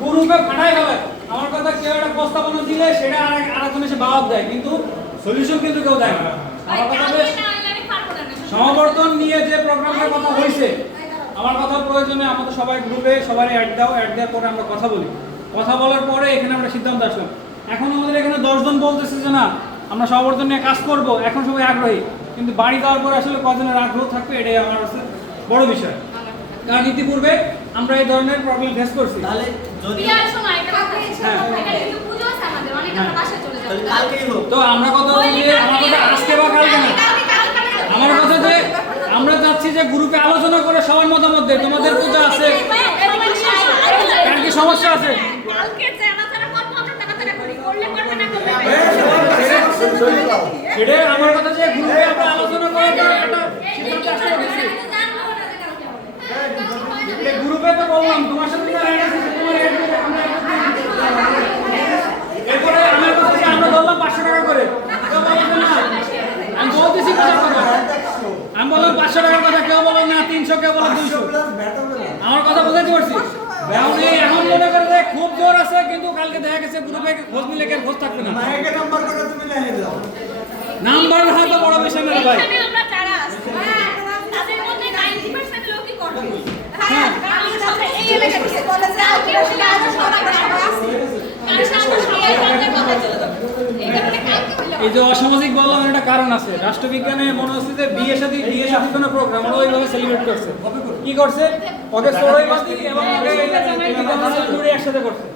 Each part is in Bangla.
গ্রুপে পাঠাই ফেলে। আমার কথা কেউ একটা প্রস্তাবনা দিলে সেটা আরেকজন এসে বাদ দেয়, কিন্তু সলিউশন কিন্তু কেউ দেয় না। আমার কথা যে সমাবর্তন নিয়ে যে প্রোগ্রামের কথা হয়েছে, আমার কথার প্রয়োজনে আমাদের সবাই গ্রুপে সবাই অ্যাড দাও, অ্যাড দেওয়ার পরে আমরা কথা বলি। কথা বলার পরে এখানে আমরা সিদ্ধান্ত আসলাম। এখন আমাদের এখানে 10 জন বলতেছে যে না আমরা সমাবর্তন নিয়ে কাজ করব, এখন সবাই আগ্রহী, কিন্তু বাড়ি যাওয়ার পরে আসলে কজনের আগ্রহ থাকবে এটাই আমার কাছে বড় বিষয়। কারণ ইতিপূর্বে আমরা এই ধরনের প্রবলেম ফেস করছি। তাহলে যদি তো আমরা কথা বলি, আমার কথা আজকে বা কালকে না, আমার কথা যে আমরা চাচ্ছি যে গ্রুপে আলোচনা করে সবার মতামত দেয়। তোমাদের পূজা আছে, কার কি সমস্যা আছে, সেটাই আমার কথা যে গ্রুপে আমরা আলোচনা করে একটা সিদ্ধান্তে আসতে পারছি। গ্রুপে তো বললাম তোমার সাথে যারা অ্যাড আছে তোমার অ্যাড করে আমরা এরপরে আমার কথা যে আমরা বললাম 500 টাকা করে, কেউ বলবে না, আমি বলতেছি কথার কথা, আমি বললাম 500 টাকার কথা, কেউ বলো না 300, কেউ বলো 200। আমার কথা বুঝাতে পারছি। এখন মনে করে যে খুব জোর আছে, কিন্তু কালকে দেখা গেছে গ্রুপে খোঁজ নিলে কেন খোঁজ থাকবে না। নাম্বার হয়তো বড় বিষয় না ভাই। এই যে অসামাজিক বললাম একটা কারণ আছে। রাষ্ট্রবিজ্ঞানে মনে হচ্ছে যে বিয়ে শাদী কোনো প্রোগ্রাম ওরা ওইভাবে সেলিব্রেট করছে। কি করছে? ওকে চড়াইবাজি এবং ওকে জুড়ে একসাথে করছে।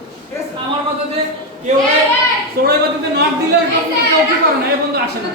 আমার কথা যে কেউ চড়াইবাজিতে নট দিলে কেউ কি করে না, এই বন্ধু আসে না।